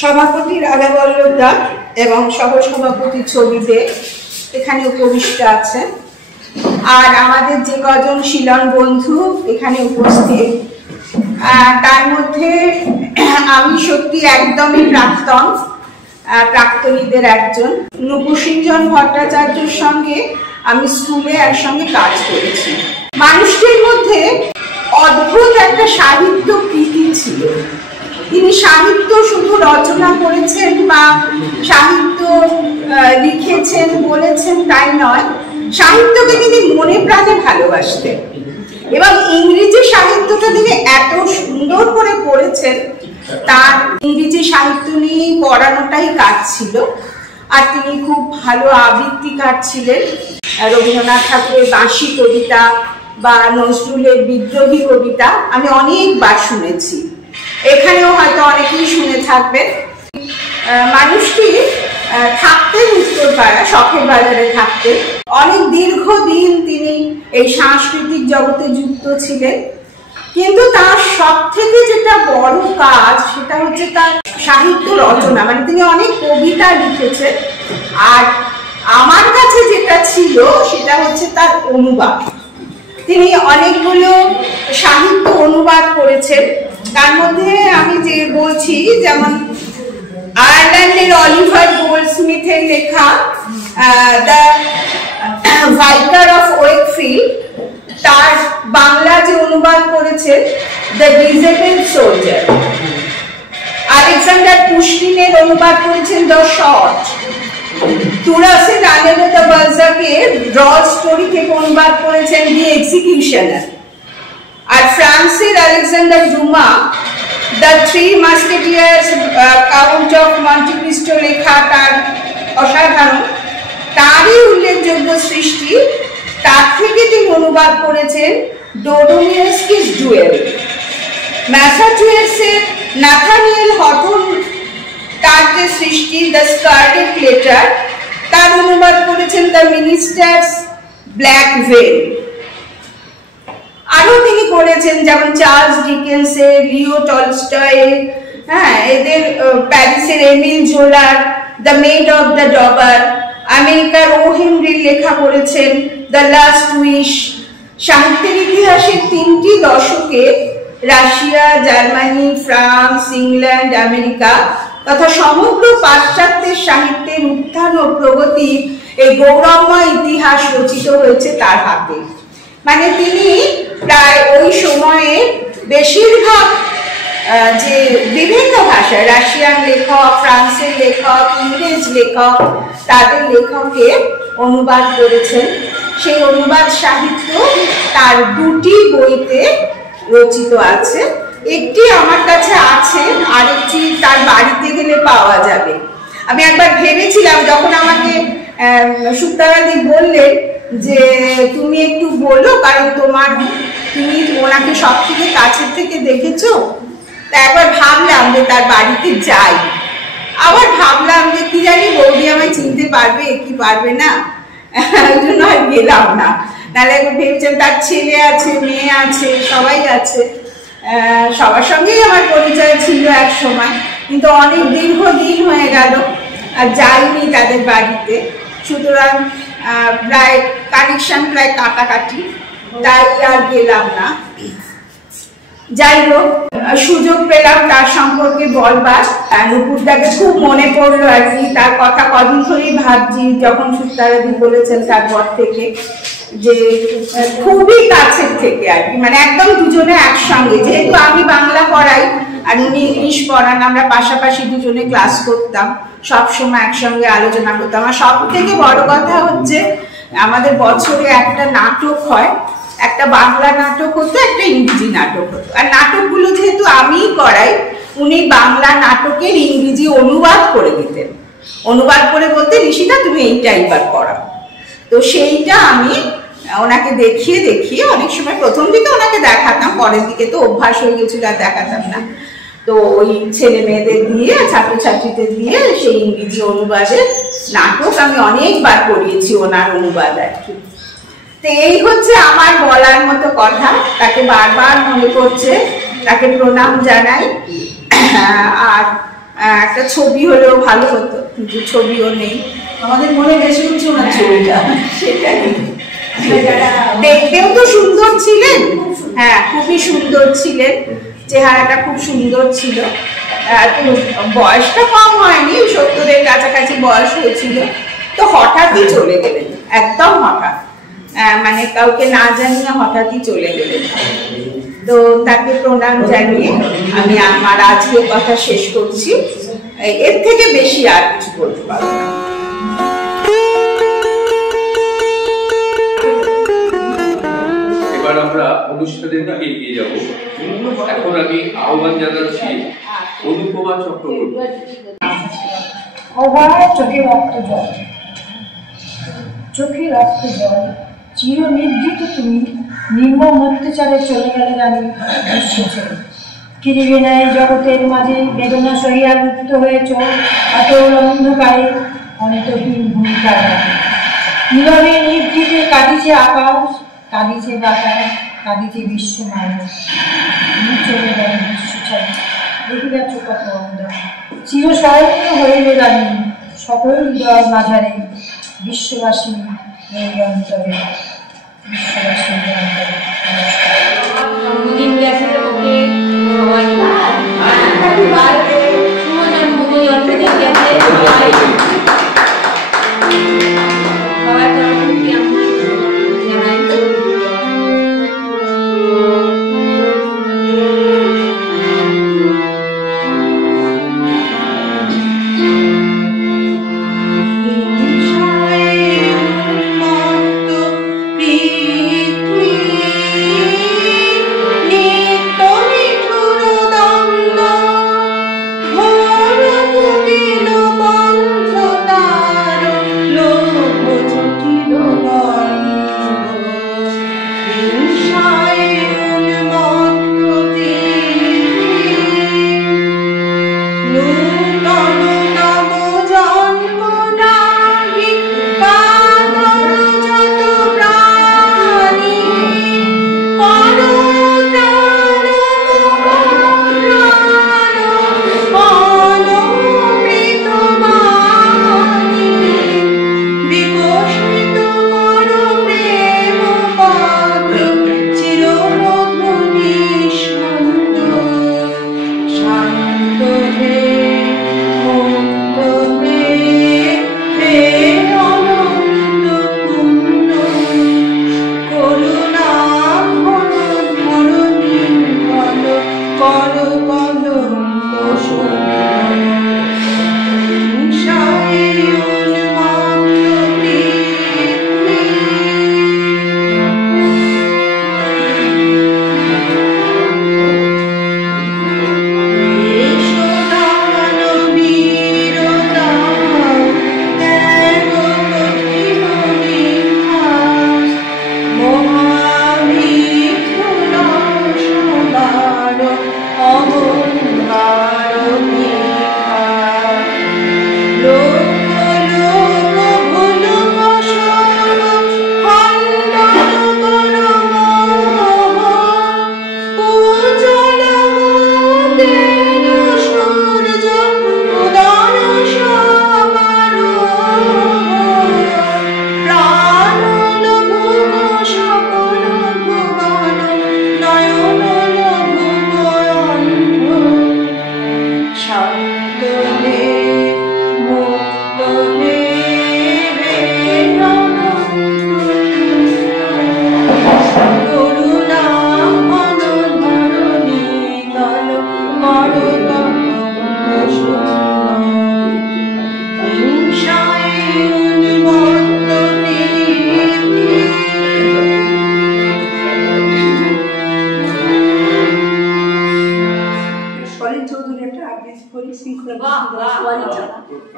সভাপতি রাধা বল্লভ দা এবং সহসভাপতি ছবিতে এখানে উপবিষ্ট আছেন, আর আমাদের যে কজন শিলন বন্ধু এখানে উপস্থিত, তার মধ্যে আমি সত্যি একদমই প্রাক্তনীদের একজন। নূপুরসিঞ্জন ভট্টাচার্যের সঙ্গে আমি স্কুলে একসঙ্গে কাজ করেছি। মানুষটির মধ্যে অদ্ভুত একটা সাহিত্য প্রীতি ছিল। তিনি সাহিত্য শুধু রচনা করেছেন বা সাহিত্য লিখেছেন বলেছেন তাই নয়, সাহিত্যকে তিনি মনে প্রাণে ভালোবাসতেন এবং ইংরেজি সাহিত্যটা তিনি এত সুন্দর করে পড়েছেন, তার ইংরেজি সাহিত্য নিয়ে পড়ানোটাই কাজ ছিল। আর তিনি খুব ভালো আবৃত্তিকার ছিলেন। রবীন্দ্রনাথ ঠাকুরের বাঁশি কবিতা বা নজরুলের বিদ্রোহী কবিতা আমি অনেকবার শুনেছি, এখানেও হয়তো অনেকেই শুনে থাকবেন। মানুষটি থাকতেন উত্তরপাড়া শখের বাজারে থাকতেন। অনেক দীর্ঘদিন তিনি এই সাংস্কৃতিক জগতে যুক্ত ছিলেন, কিন্তু তার সব থেকে যেটা বড় কাজ সেটা হচ্ছে তার সাহিত্য রচনা। মানে তিনি অনেক কবিতা লিখেছেন, আর আমার কাছে যেটা ছিল সেটা হচ্ছে তার অনুবাদ। তিনি অনেকগুলো সাহিত্য অনুবাদ করেছেন, তার মধ্যে আমি যে বলছি যেমন আয়ারল্যান্ডের অলিভার গোল্ডস্মিথের লেখা দ্য ভাইকার অফ ওয়েকফিল্ড, তার বাংলা যে অনুবাদ করেছেন দ্য ডিসেবলড সোলজার। আলেকজান্ডার পুশকিনের অনুবাদ করেছেন দ্য শর্ট। তুরাসের আনেবেতা বালজাকের ড্রল স্টোরি থেকে অনুবাদ করেছেন দি এক্সিকিউশনার। আর ফ্রান্সের Alexander Dumas the three musketeers count of Monte Cristo লেখা তার অসাধারণ, তারই উল্লেখযোগ্য সৃষ্টি। তার থেকে তিনি অনুবাদ করেছেন ডোডোনিয়স্কিস ডুয়েল। ম্যাসাচুসেটসের নাথানিয়েল হটন তার যে সৃষ্টি দ্য স্কারলেট লেটার, তার অনুবাদ করেছেন দ্য মিনিস্টার্স ব্ল্যাক ভেল। আরো তিনি করেছেন যেমন চার্লস ডিকেন্সের, লিও টলস্টয়ের, এদের প্যারিসের এমিল জোলার দ্য মেড অফ দ্য ডবার। আমেরিকার ও হেনরির লেখা করেছেন দ্য লাস্ট উইশ। সাহিত্যের ইতিহাসের 3টি দশকে Russia, Germany, France, England, America তথা সমগ্র পাশ্চাত্যের সাহিত্যের উত্থান ও প্রগতি এই গৌরবময় ইতিহাস রচিত হয়েছে তার হাতে। মানে তিনি প্রায় ওই সময়ে বেশিরভাগ যে বিভিন্ন ভাষায় রাশিয়ান লেখক, ফ্রান্সের লেখক, ইংরেজ লেখক, তাদের লেখকের অনুবাদ করেছেন। সেই অনুবাদ সাহিত্য তার 2টি বইতে রচিত আছে। একটি আমার কাছে আছে, আরেকটি তার বাড়িতে গেলে পাওয়া যাবে। আমি একবার ভেবেছিলাম যখন আমাকে সুপ্তারাদি বললেন যে তুমি একটু বলো, কারণ তুমি ওনাকে সব থেকে কাছের থেকে দেখেছো। তা একবার ভাবলাম যে তার বাড়িতে যাই, আবার ভাবলাম যে কি জানি বৌদি আমায় চিনতে পারবে কি পারবে না, ওই জন্য আর গেলাম না। তাহলে ভেবেছেন তার ছেলে আছে, মেয়ে আছে, সবাই আছে, সবার সঙ্গেই আমার পরিচয় ছিল এক সময়, কিন্তু অনেক দীর্ঘদিন হয়ে গেল আর যাইনি তাদের বাড়িতে। সুতরাং প্রায় কানেকশন প্রায় কাটাকাটি, তাই আর গেলাম না। যাই হোক, সুযোগ পেলাম তার সম্পর্কে বলবার। নুপুরদাকে খুব মনে পড়লো আর কি, তার কথা কদিন ধরেই ভাবছি, যখন সুস্তারাদি বলেছেন তারপর থেকে, যে খুবই কাছের থেকে আর কি, মানে একদম দুজনে একসঙ্গে। যেহেতু আমি বাংলা পড়াই আর উনি ইংলিশ পড়ান, আমরা পাশাপাশি দুজনে ক্লাস করতাম, সবসময় একসঙ্গে আলোচনা করতাম। আর সব থেকে বড় কথা হচ্ছে আমাদের বছরে একটা নাটক হয়, একটা বাংলা নাটক হতো, একটা ইংরেজি নাটক হতো। আর নাটকগুলো যেহেতু আমিই করাই, উনি বাংলা নাটকের ইংরেজি অনুবাদ করে দিতেন। অনুবাদ করে বলতে, ঋষিতা তুমি এইটা এইবার করাও। তো সেইটা আমি ওনাকে দেখিয়ে দেখিয়ে অনেক সময় প্রথম দিকে ওনাকে দেখাতাম, পরের দিকে তো অভ্যাস হয়ে গেছিল আর দেখাতাম না। তো ওই ছেলে মেয়েদের দিয়ে, ছাত্রছাত্রীদের দিয়ে সেই ইংরেজি অনুবাদের নাটক আমি অনেকবার করিয়েছি, ওনার অনুবাদ আর কি। তো এই হচ্ছে আমার বলার মতো কথা। তাকে বারবার মনে করছে, তাকে প্রণাম জানাই। আর একটা ছবি হলেও ভালো হতো, কিন্তু ছবিও নেই। আমাদের মনে বেশি উঠছে ওনার ছবিটা, সেটাই। দেখতেও তো সুন্দর ছিলেন, হ্যাঁ খুবই সুন্দর ছিলেন, চেহারাটা খুব সুন্দর ছিল। বয়সটা কম হয়নি, 70-এর কাছাকাছি বয়স হয়েছিল। তো হঠাৎই চলে গেলেন, একদম হঠাৎ, মানে কাউকে না জানিয়ে হঠাৎই চলে গেলেন। তো তাকে প্রণাম জানিয়ে আমি আমার আজকের কথা শেষ করছি। এর থেকে বেশি আর কিছু বলতে পারবো না। এবার আমরা অনুষ্ঠানের দিকে এগিয়ে যাব। এখন আমি আহ্বান জানাচ্ছি অনুপমা চক্রবর্তী। চোখে রক্ত জল, চোখে রক্ত জল, চির নির্জিত তুমি নির্মম অত্যাচারে চলে গেলে আমি বিশ্ব কিরিবে নাই জগতের মাঝে বেদনা সহিয়া মুক্ত হয়েছ অতল অন্ধকারে অন্তহীন ভূমিকার নীরবে নির্জিতে কাঁদিছে আকাশ, কাঁদিছে বাতাস, কাঁদিছে বিশ্ব মানুষ। তুমি চলে গেলে বিশ্ব ছাড়া দেখে যাচ্ছ কত অন্ধ, চিরস্মরণীয় হইবে রানী সকল হৃদয় মাঝারে বিশ্ববাসী এই অন্তরে, বিশ্ববাসী এই অন্তরে। ঘোর কুটিল বন্ধ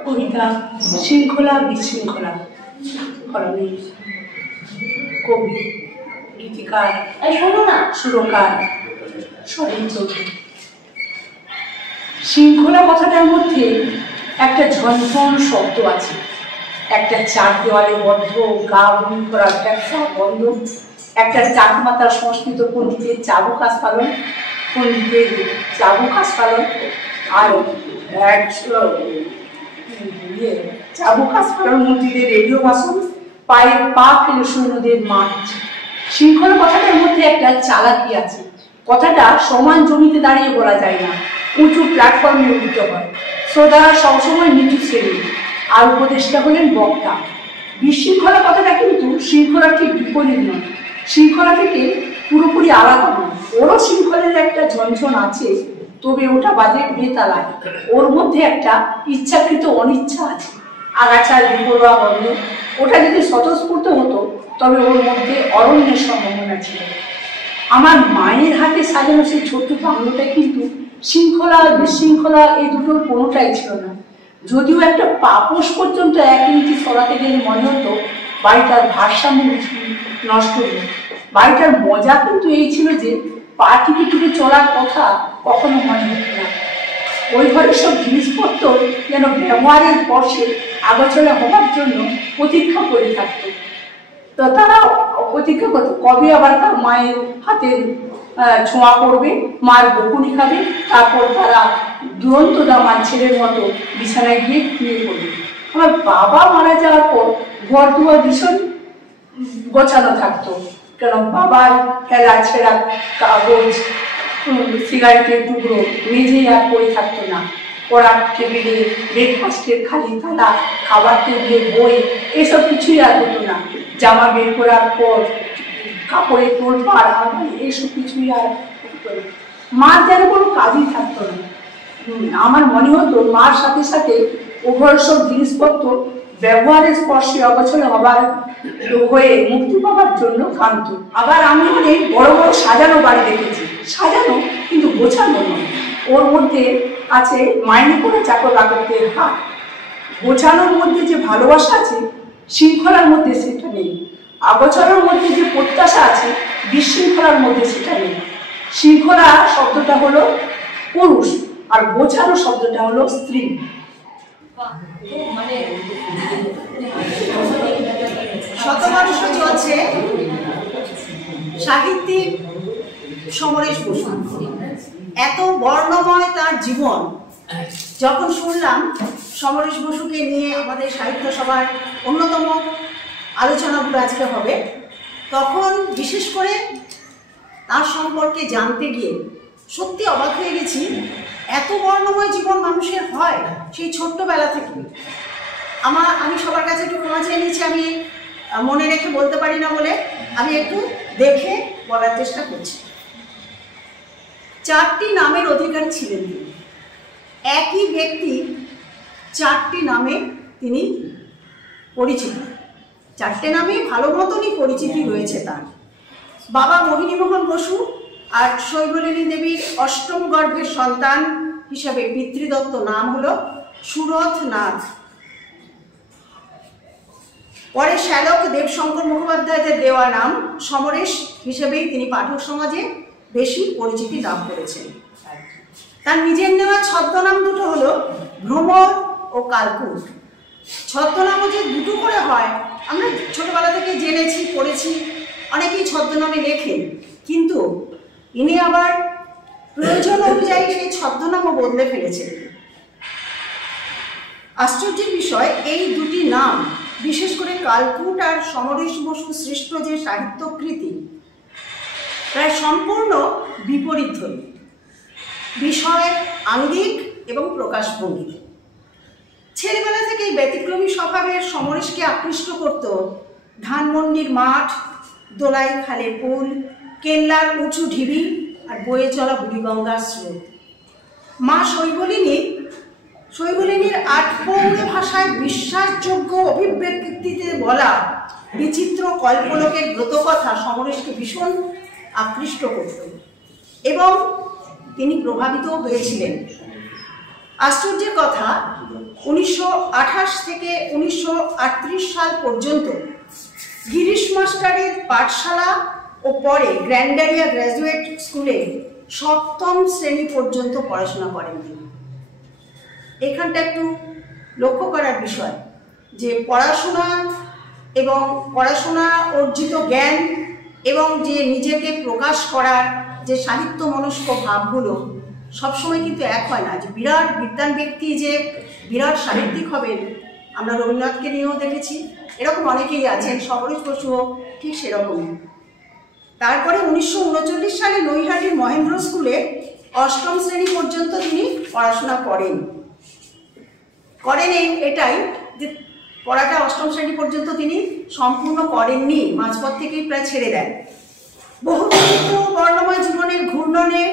কবিতা শৃঙ্খলা বিশৃঙ্খলা, ফলনের কবি, গীতিকার, সুরকার, সরেন চৌধুরী। শৃঙ্খলা কথাটার মধ্যে একটা ঝনঝন শব্দ আছে, একটা চার দেওয়ালে বদ্ধ গা বমি করার ব্যবসা বন্ধ, একটা চাকমাতার সংস্কৃত পণ্ডিতের চাবুক আস্ফালন, পণ্ডিতের চাবুক আস্ফালন, আর চাবুক আস্ফালন মন্ত্রীদের রেডিও ভাষণ, পায়ে পা ফেলে সৈন্যদের মাঠ। শৃঙ্খলা কথাটার মধ্যে একটা চালাকি আছে, কথাটা সমান জমিতে দাঁড়িয়ে বলা যায় না, উঁচু প্ল্যাটফর্মে উঠতে হয়। শ্রোতারা সবসময় নিচু শ্রেণী, আর উপদেষ্টা হলেন বক্তা। বিশৃঙ্খলা কথাটা কিন্তু শৃঙ্খলার ঠিক বিপরীত নয়, শৃঙ্খলা থেকে পুরোপুরি আলাদা নয়। ওরও শৃঙ্খলের একটা ঝনঝন আছে, তবে ওটা বাজে বেতালায়। ওর মধ্যে একটা ইচ্ছাকৃত অনিচ্ছা আছে, আগাছার বিপরোয়া বন্ধ। ওটা যদি স্বতঃস্ফূর্ত হতো তবে ওর মধ্যে অরণ্যের সম্ভাবনা ছিল। আমার মায়ের হাতে সাজানো সেই ছোট্ট বাংলোটা কিন্তু শৃঙ্খলা বিশৃঙ্খলা এই দুটোর কোনোটাই ছিল না। যদিও একটা পাপোশ পর্যন্ত 1 ইঞ্চি সরাতে গেলে মনে হতো বাড়িটার ভারসাম্য নষ্ট হল। বাড়িটার মজা কিন্তু এই ছিল যে পা টিপে টিপে চলার কথা কখনো মনে হতো না। ওই ঘরের সব জিনিসপত্র যেন ব্যবহারের পর্ষে আগোছালো হওয়ার জন্য প্রতীক্ষা করে থাকতো। তো তারা প্রতীক্ষা করতো কবে আবার তার মায়ের হাতে ছোঁয়া করবে, মার বকুনি খাবে, তারপর তারা দুরন্ত দামান ছেলের মতো বিছানায় গিয়ে শুয়ে পড়বে। আমার বাবা মারা যাওয়ার পর ঘর দুয়ার ভীষণ গোছানো থাকতো, কেন বাবার ফেলা ছেঁড়া কাগজ, সিগারেটের টুকরো মেঝেই আর পড়ে থাকতো না। পড়ার টেবিলে ব্রেকফাস্টের খালি থালা, খাবার টেবিলে বই, এসব কিছুই আর হতো না। জামা বের করার পর কাপড়ের তোলপাড়, এইসব কিছুই আর হতো না। মার যেন কোনো কাজই থাকতো না। আমার মনে হতো মার সাথে সাথে ওঘর সব জিনিসপত্র ব্যবহারের স্পর্শে অগোছল হবার হয়ে মুক্তি পাওয়ার জন্য কান্ত। আবার আমি অনেক বড় বড় সাজানো বাড়ি দেখেছি, সাজানো কিন্তু গোছানো নয়। ওর মধ্যে আছে মাইনে করে চাকর বাকরদের হাত। গোছানোর মধ্যে যে ভালোবাসা আছে, শৃঙ্খলার মধ্যে সেটা নেই। অগোছানোর মধ্যে যে প্রত্যাশা আছে, বিশৃঙ্খলার মধ্যে সেটা নেই। শৃঙ্খলা শব্দটা হলো পুরুষ, আর গোছানো শব্দটা হলো স্ত্রী। শতবর্ষ চলছে সাহিত্যিক সমরেশ বসু। এত বর্ণময় তার জীবন। যখন শুনলাম সমরেশ বসুকে নিয়ে আমাদের সাহিত্য সভার অন্যতম আলোচনাগুলো আজকে হবে, তখন বিশেষ করে তার সম্পর্কে জানতে গিয়ে সত্যি অবাক হয়ে গেছি। এত বর্ণময় জীবন মানুষের হয় সেই ছোট্টবেলা থেকে। আমি সবার কাছে একটু ক্ষমা চেয়ে নিয়েছি, আমি মনে রেখে বলতে পারি না বলে আমি একটু দেখে বলার চেষ্টা করছি। 4টি নামের অধিকারী ছিলেন তিনি। একই ব্যক্তি 4টি নামে তিনি পরিচিত। 4টে নামে ভালো মতনই পরিচিতি রয়েছে তার। বাবা মোহিনীমোহন বসু আর শৈবলিনী দেবীর 8ম গর্ভের সন্তান হিসাবে পিতৃদত্ত নাম হলো সুরথনাথ। পরে শ্যালক দেবশঙ্কর মুখোপাধ্যায়দের দেওয়া নাম সমরেশ হিসেবেই তিনি পাঠক সমাজে বেশি পরিচিতি লাভ করেছেন। তার নিজের নেওয়া ছদ্মনাম দুটো হলো ভ্রমর ও কালকুট। ছদ্মনামও যে দুটো করে হয় আমরা ছোটবেলা থেকে জেনেছি, পড়েছি। অনেকেই ছদ্মনামে লেখেন, কিন্তু ইনি আবার প্রয়োজন অনুযায়ী সেই ছদ্মনামও বদলে ফেলেছেন। আশ্চর্যের বিষয়, এই দুটি নাম, বিশেষ করে কালকুট আর সমরেশ বসু সৃষ্ট যে সাহিত্যকৃতি, প্রায় সম্পূর্ণ বিপরীতধর্মী বিষয়, আঙ্গিক এবং প্রকাশভঙ্গি। ছেলেবেলা থেকেই ব্যতিক্রমী স্বভাবের সমরেশকে আকৃষ্ট করত ধানমন্ডির মাঠ, দোলাই খালের পুল, কেল্লার উঁচু ঢিবি আর বয়ে চলা বুড়িগঙ্গার স্রোত। মা শৈবলিনীর আটপৌরে ভাষায় বিশ্বাসযোগ্য অভিব্যক্তিতে বলা বিচিত্র কল্পলোকের ব্রতকথা সমরেশকে ভীষণ আকৃষ্ট করত এবং তিনি প্রভাবিত হয়েছিলেন। আশ্চর্যের কথা 1928 থেকে 1938 সাল পর্যন্ত গিরিশ মাস্টারের পাঠশালা ও পরে গ্র্যান্ডারিয়া গ্র্যাজুয়েট স্কুলে 7ম শ্রেণী পর্যন্ত পড়াশোনা করেন তিনি। এখানটা একটু লক্ষ্য করার বিষয় যে পড়াশোনা অর্জিত জ্ঞান এবং যে নিজেকে প্রকাশ করার যে সাহিত্য মনস্ক ভাবগুলো সবসময় কিন্তু এক হয় না। যে বিরাট বিদ্বান ব্যক্তি যে বিরাট সাহিত্যিক হবেন, আমরা রবীন্দ্রনাথকে নিয়েও দেখেছি, এরকম অনেকেই আছেন, শবরীশ বসুও ঠিক সেরকমই। তারপরে 1939 সালে নৈহাটির মহেন্দ্র স্কুলে 8ম শ্রেণী পর্যন্ত তিনি পড়াশোনা করেন। এটাই যে পড়াটা 8ম শ্রেণী পর্যন্ত তিনি সম্পূর্ণ করেননি, মাঝপথ থেকেই প্রায় ছেড়ে দেন। বহু বর্ণময় জীবনের ঘূর্ণনে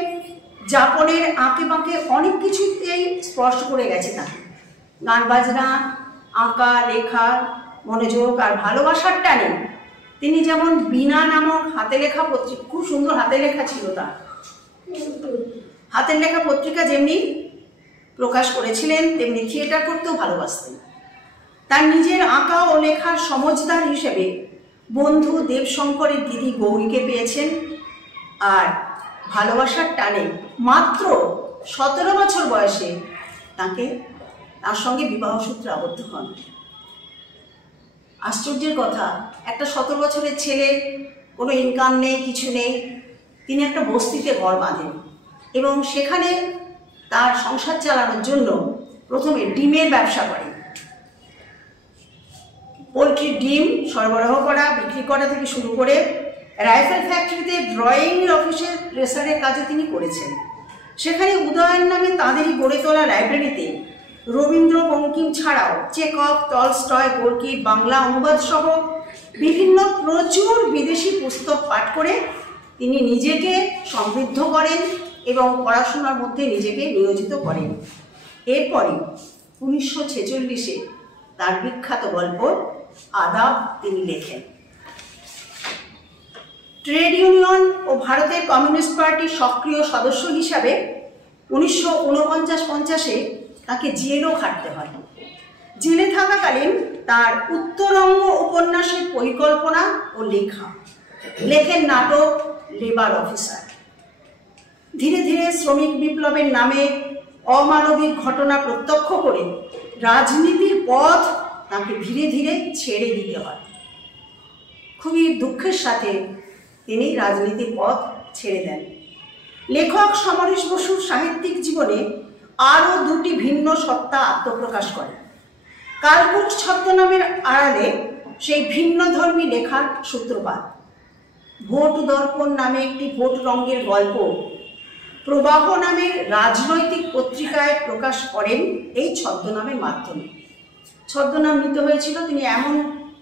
যাপনের আঁকে বাঁকে অনেক কিছুতেই স্পর্শ করে গেছে তাকে। গান বাজনা, আঁকা, লেখা, মনোযোগ আর ভালোবাসার টানে তিনি যেমন বীণা নামক হাতে লেখা পত্রিকা, খুব সুন্দর হাতে লেখা ছিল তার, হাতের লেখা পত্রিকা যেমনি প্রকাশ করেছিলেন তেমনি থিয়েটার করতেও ভালোবাসতেন। তার নিজের আঁকা ও লেখার সমজদার হিসেবে বন্ধু দেবশঙ্করের দিদি গৌরীকে পেয়েছেন, আর ভালোবাসার টানে মাত্র 17 বছর বয়সে তার সঙ্গে বিবাহসূত্রে আবদ্ধ হন। আশ্চর্যের কথা, একটা 17 বছরের ছেলে, কোনো ইনকাম নেই, কিছু নেই, তিনি একটা বস্তিতে ঘর বাঁধেন এবং সেখানে তার সংসার চালানোর জন্য প্রথমে ডিমের ব্যবসা করেন। পোলট্রির ডিম সরবরাহ করা, বিক্রি করা থেকে শুরু করে রাইফেল ফ্যাক্টরিতে ড্রয়িং অফিসের প্রেসারের কাজও তিনি করেছেন। সেখানে উদয়ন নামে তাঁদেরই গড়ে তোলা লাইব্রেরিতে রবীন্দ্র, বঙ্কিম ছাড়াও চেকভ, টলস্টয়, গোর্কির বাংলা অনুবাদ সহ বিভিন্ন প্রচুর বিদেশি পুস্তক পাঠ করে তিনি নিজেকে সমৃদ্ধ করেন এবং পড়াশোনার মধ্যে নিজেকে নিয়োজিত করেন। এরপরে 1946-এ তার বিখ্যাত গল্প আদাব তিনি লেখেন। ট্রেড ইউনিয়ন ও ভারতের কমিউনিস্ট পার্টির সক্রিয় সদস্য হিসাবে 1949-50-এ তাকে জেলও খাটতে হয়। জেলে থাকাকালীন তার উত্তরঙ্গ উপন্যাসের পরিকল্পনা ও লেখেন নাটক লেবার অফিসার। ধীরে ধীরে শ্রমিক বিপ্লবের নামে অমানবিক ঘটনা প্রত্যক্ষ করে রাজনীতির পথ তাকে ধীরে ধীরে ছেড়ে দিতে হয়। খুবই দুঃখের সাথে তিনি রাজনীতির পথ ছেড়ে দেন। লেখক সমরেশ বসুর সাহিত্যিক জীবনে আরও 2টি ভিন্ন সত্তা আত্মপ্রকাশ করে। কালকুট ছদ্মনামের আড়ালে সেই ভিন্নধর্মী লেখার সূত্রপাত। ভোট দর্পণ নামে একটি ভোট রঙের গল্প প্রবাহ নামের রাজনৈতিক পত্রিকায় প্রকাশ করেন এই ছদ্মনামের মাধ্যমে। ছদ্মনাম নিতে হয়েছিল, তিনি এমন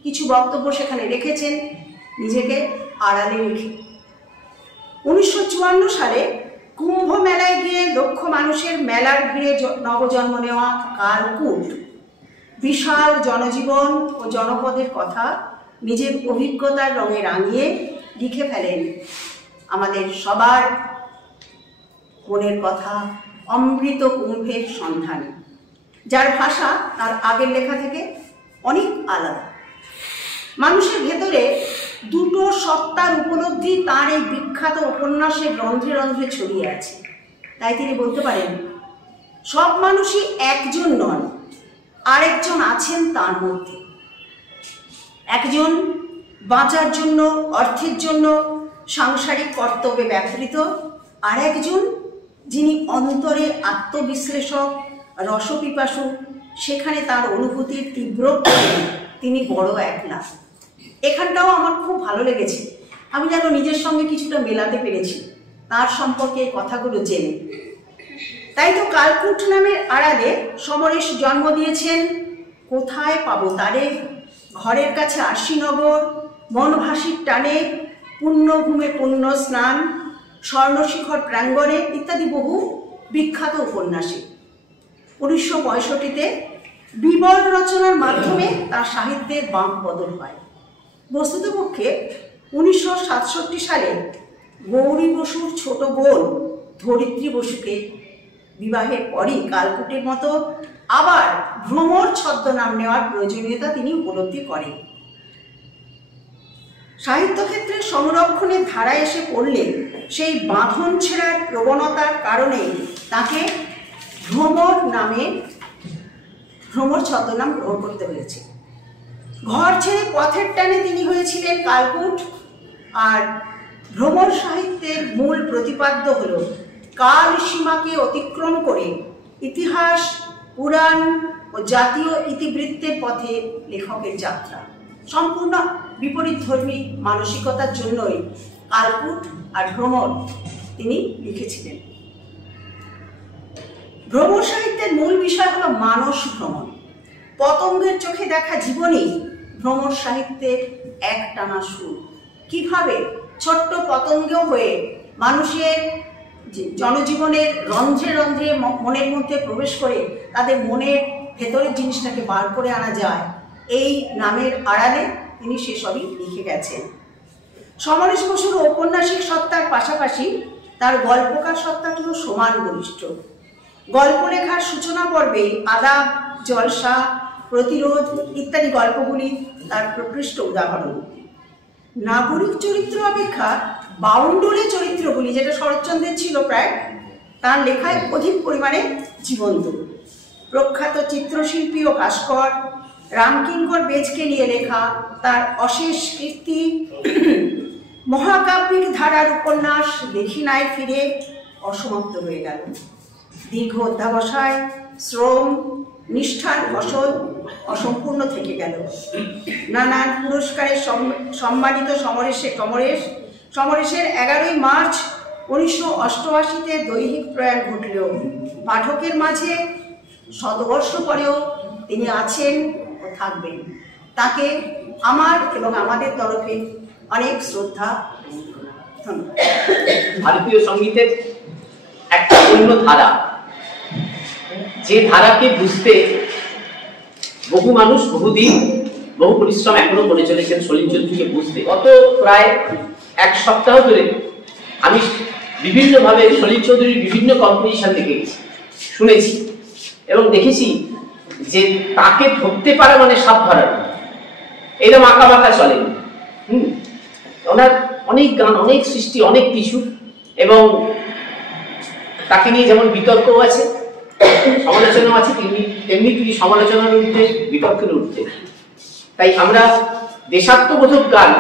কিছু বক্তব্য সেখানে রেখেছেন নিজেকে আড়ালে রেখে। 1954 সালে কুম্ভ মেলায় গিয়ে লক্ষ মানুষের মেলার ভিড়ে নবজন্ম নেওয়া কালকুট বিশাল জনজীবন ও জনপদের কথা নিজের অভিজ্ঞতার রঙে রাঙিয়ে লিখে ফেলেন আমাদের সবার মনের কথা অমৃত কুম্ভের সন্ধানে, যার ভাষা তার আগের লেখা থেকে অনেক আলাদা। মানুষের ভেতরে 2টো সত্তার উপলব্ধি তার এই বিখ্যাত উপন্যাসের রন্ধ্রে রন্ধ্রে ছড়িয়ে আছে। তাই তিনি বলতে পারেন, সব মানুষই একজন নন, আরেকজন আছেন তার মধ্যে। একজন বাঁচার জন্য, অর্থের জন্য সাংসারিক কর্তব্যে ব্যাপৃত, আর একজন যিনি অন্তরে আত্মবিশ্লেষক, রসপিপাসু, সেখানে তার অনুভূতির তীব্র তিনি বড় একলা। এখানটাও আমার খুব ভালো লেগেছে, আমি যেন নিজের সঙ্গে কিছুটা মেলাতে পেরেছি তার সম্পর্কে এই কথাগুলো জেনে। তাই তো কালকুট নামের আড়ালে সমরেশ জন্ম দিয়েছেন কোথায় পাবো তারে, ঘরের কাছে আশিনগর, মনভাসির টানে, পুণ্যভূমে পুণ্য স্নান, স্বর্ণশিখর প্রাঙ্গণে ইত্যাদি বহু বিখ্যাত উপন্যাসে। 1965-তে বিবর রচনার মাধ্যমে তার সাহিত্যের বাঁক বদল হয়। বস্তুতপক্ষে 1967 সালে গৌরী বসুর ছোট বোন ধরিত্রী বসুকে বিবাহের পরই কালকুটের মতো আবার ভ্রমর ছদ্মনাম নেওয়ার প্রয়োজনীয়তা তিনি উপলব্ধি করেন। সাহিত্যক্ষেত্রে সংরক্ষণের ধারা এসে পড়লে সেই বাঁধন ছেঁড়ার প্রবণতার কারণে তাকে ভ্রমর ছদ্মনাম গ্রহণ করতে হয়েছে। ঘর ছেড়ে পথের টানে তিনি হয়েছিলেন কালকুট। আর ভ্রমর সাহিত্যের মূল প্রতিপাদ্য হল কাল সীমাকে অতিক্রম করে ইতিহাস, পুরাণ ও জাতীয় ইতিবৃত্তের পথে লেখকের যাত্রা। সম্পূর্ণ বিপরীতধর্মী মানসিকতার জন্যই কালকুট আর ভ্রমর তিনি লিখেছিলেন। ভ্রমর সাহিত্যের মূল বিষয় হলো মানস ভ্রমণ। পতঙ্গের চোখে দেখা জীবনী ভ্রমর সাহিত্যের একটানা সুর। কিভাবে ছোট্ট পতঙ্গ হয়ে মানুষের জনজীবনের রন্ধ্রে রন্ধ্রে মনের মধ্যে প্রবেশ করে তাদের মনের ভেতরের জিনিসটাকে বার করে আনা যায়, এই নামের আড়ালে তিনি সেসবই লিখে গেছেন। সমরেশ বসুর ঔপন্যাসিক সত্তার পাশাপাশি তার গল্পকার সত্তাটিও সমান বলিষ্ঠ। গল্প লেখার সূচনা পর্বে আদাব, জলসা, প্রতিরোধ ইত্যাদি গল্পগুলি তার প্রকৃষ্ট উদাহরণ। নাগরিক চরিত্র অপেক্ষা বাউন্ডুলে চরিত্রগুলি, যেটা শরৎচন্দ্রের ছিল প্রায়, তার লেখায় অধিক পরিমাণে জীবন্ত। প্রখ্যাত চিত্রশিল্পী ও ভাস্কর রামকিঙ্কর বেজকে নিয়ে লেখা তার অশেষ কীর্তি মহাকাব্যিক ধারার উপন্যাস দেখি নাই ফিরে অসমাপ্ত হয়ে গেল। দীর্ঘ অধ্যাবসায়, শ্রম, নিষ্ঠার ফসল অসম্পূর্ণ থেকে গেল। নানান পুরস্কারে সম্মানিত সমরেশের 11ই মার্চ 1988-তে দৈহিক প্রয়াণ ঘটলেও পাঠকের মাঝে শতবর্ষ পরেও তিনি আছেন ও থাকবেন। তাকে আমার এবং আমাদের তরফে অনেক শ্রদ্ধা। ধন্যবাদ। ভারতীয় সঙ্গীতের একটা অন্য ধারা, যে ধারাকে বুঝতে বহু মানুষ বহুদিন বহু পরিশ্রম এখনো করে চলেছেন সলিল চৌধুরীকে বুঝতে। গত প্রায় এক সপ্তাহ ধরে আমি বিভিন্নভাবে সলিল চৌধুরীর বিভিন্ন কম্পোজিশন দেখে গেছি, শুনেছি এবং দেখেছি যে তাকে ধরতে পারা মানে সাপ ধরার, এরকম আঁকা বাঁকা চলে। ওনার অনেক গান, অনেক সৃষ্টি, অনেক কিছু, এবং তাকে নিয়ে যেমন বিতর্কও আছে, সমালোচনাও আছে, তেমনি তিনি সমালোচনার উঠতে বিতর্কের উঠতে। তাই আমরা দেশাত্মবোধক গান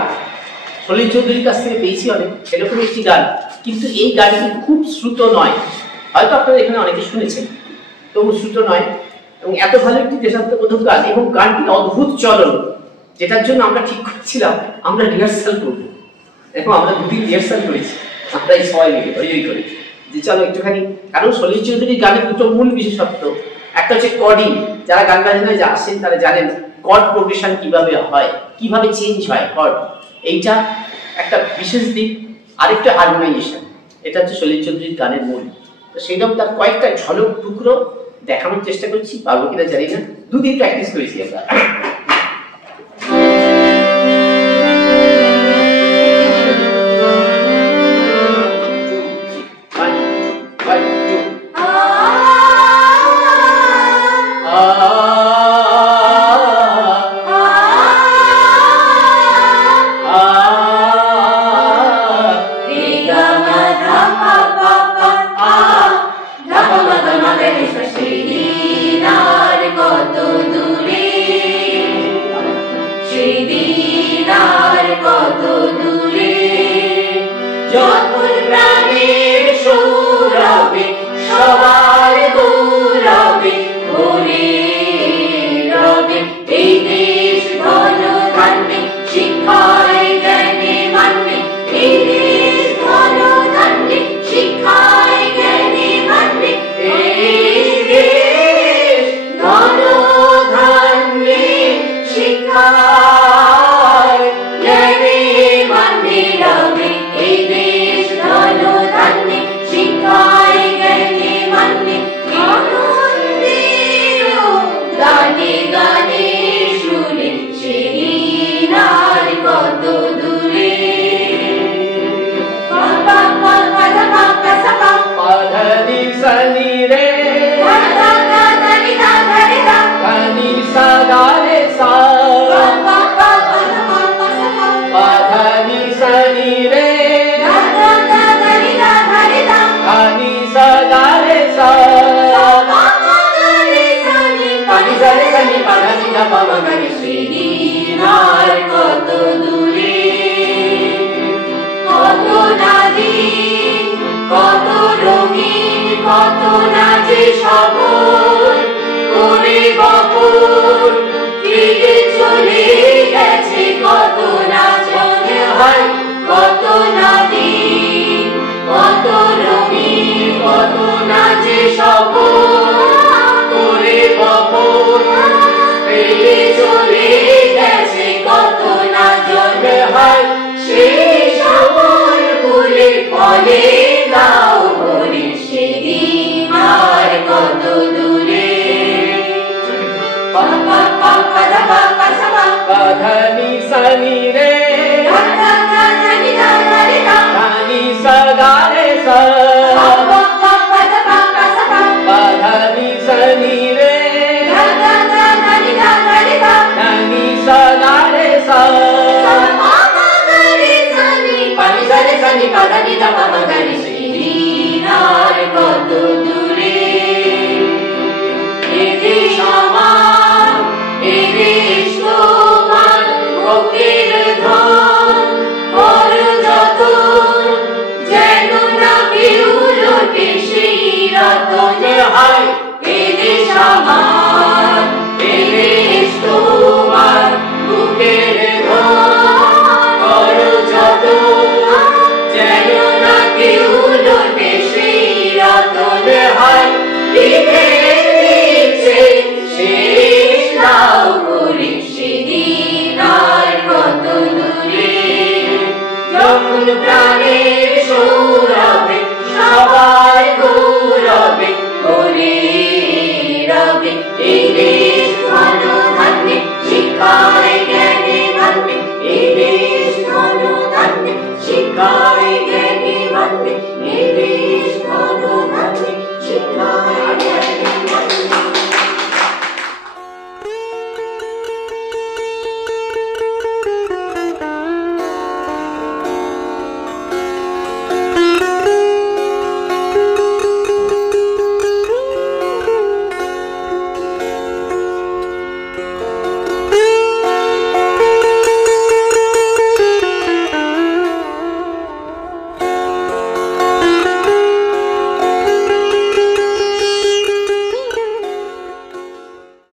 সলিল চৌধুরীর কাছ থেকে পেয়েছি অনেক, সেরকম একটি গান, কিন্তু এই গানটি খুব শ্রুত নয়। হয়তো আপনারা এখানে অনেকে শুনেছেন, তবু শ্রুত নয়, এবং এত ভালো একটি দেশাত্মবোধক গান এবং গানটির অদ্ভুত চলন, যেটার জন্য আমরা ঠিক করেছিলাম আমরা রিহার্সাল করবো। দেখো আমরা দুদিন রিহার্সাল করেছি, আমরা এই সবাই মিলে হই করে যে চলো একটুখানি, কারণ সলিল চৌধুরীর গানের দুটো মূল বিশেষত্ব, একটা হচ্ছে কর্ডিং। যারা গান বাজনায় আসেন তারা জানেন কর্ড প্রোগ্রেশন কিভাবে হয়, কিভাবে চেঞ্জ হয় কর্ড, এইটা একটা বিশেষ দিক। আরেকটা হারমোনাইজেশন, এটা হচ্ছে সলিল চৌধুরীর গানের মূল। তো সেইরকম তার কয়েকটা ঝলক টুকরো দেখানোর চেষ্টা করছি, পারবো কিনা জানি না, দুদিন প্র্যাকটিস করেছি আমরা। রে নাদিন, কত রঙিন, কত নাচে সবল করে বকুল ফিরে চলে গেছে, কত নাচ মনে হয়, কত নাদিন, কত রঙিন, কত নাচে সবল করে বকুল ফিরে চলে গেছে, কত নাচ মনে হয়, সেই সকল ফুলে ফলে দাও